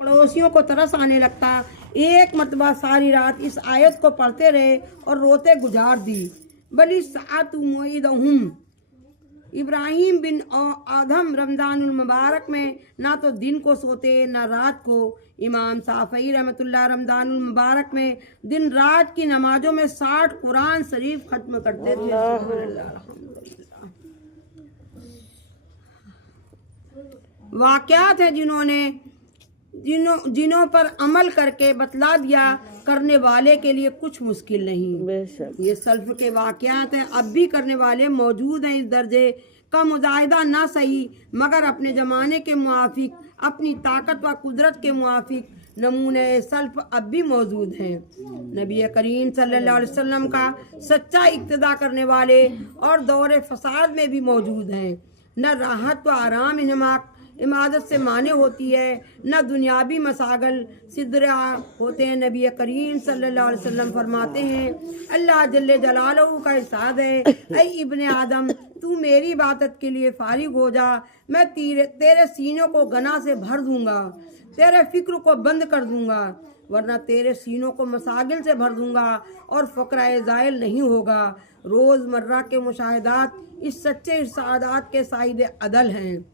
पड़ोसियों को तरस आने लगता। एक मरतबा सारी रात इस आयत को पढ़ते रहे और रोते गुजार दी। बली सातु मोइदहुम, इब्राहिम बिन आदम रमजानुल मुबारक में ना तो दिन को सोते ना रात को। इमाम शाफई रहमतुल्लाह रमजानुल मुबारक में दिन रात की नमाजों में 60 कुरान शरीफ खत्म करते थे। वाक़यात हैं जिन्हों पर अमल करके बतला दिया करने वाले के लिए कुछ मुश्किल नहीं। ये सल्फ के वाक़यात हैं, अब भी करने वाले मौजूद हैं। इस दर्जे का मुजाहिदा ना सही मगर अपने ज़माने के मुआफिक, अपनी ताकत व कुदरत के मुआफिक नमूने सल्फ अब भी मौजूद हैं। नबी करीम सल्लल्लाहु अलैहि वसल्लम का सच्चा इक्तदा करने वाले और दौरे फसाद में भी मौजूद हैं। न राहत व आराम इमादत से माने होती है, न दुनियावी मसागल सिदरा होते हैं। नबी करीम सल्लल्लाहु अलैहि वसल्लम फरमाते हैं, अल्लाह जल्ले जलालहू का इरशाद है, ऐ इब्ने आदम तू मेरी इबादत के लिए फारिग हो जा, मैं तेरे सीनों को गना से भर दूंगा, तेरे फिक्र को बंद कर दूंगा, वरना तेरे सीनों को मसागिल से भर दूंगा और फ़क़रा ज़ाइल नहीं होगा। रोज़मर्रा के मुशाहिदात इस सच्चे इरशादात के साहिब अदल हैं।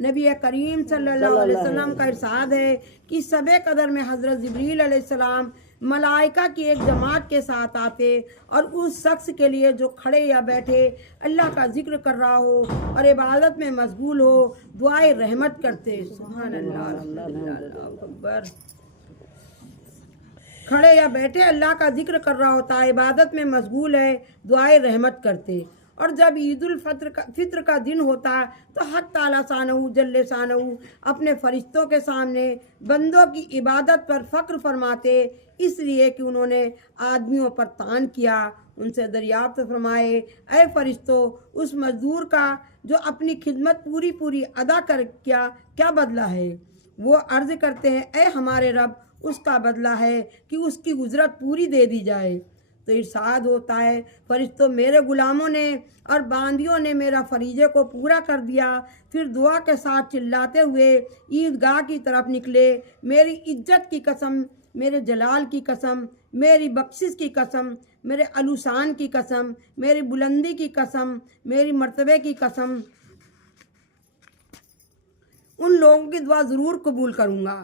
नबी करीम सल्लल्लाहु अलैहि वसल्लम का इरशाद है कि सबे कदर में हज़रत जिब्रील अलैहिस्सलाम मलाइका की एक जमात के साथ आते और उस शख्स के लिए जो खड़े या बैठे अल्लाह का जिक्र कर रहा हो और इबादत में मशगूल हो दुआए रहमत करते। सुभान अल्लाह, अल्लाहु अकबर। खड़े या बैठे अल्लाह का जिक्र कर रहा होता है, इबादत में मशगूल है, दुआए रहमत करते। और जब ईदुल फित्र का दिन होता तो हक ताला सानहू जल्ले सानहू अपने फरिश्तों के सामने बंदों की इबादत पर फ़ख्र फरमाते, इसलिए कि उन्होंने आदमियों पर तान किया। उनसे दरियाफ्त फरमाए, ऐ फरिश्तों, उस मजदूर का जो अपनी खिदमत पूरी अदा कर क्या बदला है? वो अर्ज़ करते हैं, ऐ हमारे रब, उसका बदला है कि उसकी उजरत पूरी दे दी जाए। तो इरशाद होता है, फरिश्तों मेरे गुलामों ने और बांदियों ने मेरा फरीजे को पूरा कर दिया। फिर दुआ के साथ चिल्लाते हुए ईदगाह की तरफ निकले। मेरी इज्जत की कसम, मेरे जलाल की कसम, मेरी बख्शिश की कसम, मेरे अलूशान की कसम, मेरी बुलंदी की कसम, मेरी मर्तबे की कसम, उन लोगों की दुआ ज़रूर कबूल करूँगा।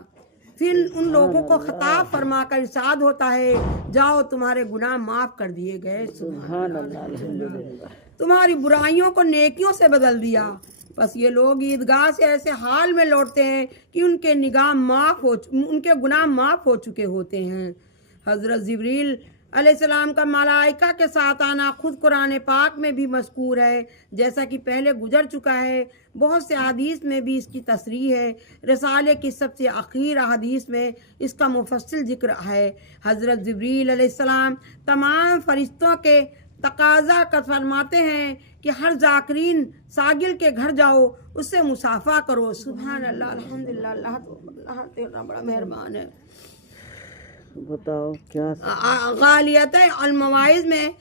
फिर उन लोगों को खिताब फरमा कर इरशाद होता है, जाओ तुम्हारे गुनाह माफ़ कर दिए गए। सुभान अल्लाह। तुम्हारी बुराइयों को नेकियों से बदल दिया। बस ये लोग ईदगाह से ऐसे हाल में लौटते हैं कि उनके उनके गुनाह माफ़ हो चुके होते हैं। हज़रत जिब्रील अलैहिस्सलाम का मलाइका के साथ आना खुद कुरान पाक में भी मज़कूर है, जैसा कि पहले गुजर चुका है। बहुत से हदीस में भी इसकी तसरीह है। रसाले की सबसे आखिर हदीस में इसका मुफस्सिल जिक्र है। हज़रत जिब्रील अलैहिस्सलाम तमाम फरिश्तों के तकाज़ा कर फरमाते हैं कि हर जाकिरीन सागिल के घर जाओ, उससे मुसाफ़ा करो। सुभान अल्लाह, अल्हम्दुलिल्लाह, अल्लाह तेरा बड़ा मेहरबान है। बताओ क्या गालियत अल मवाइज़ में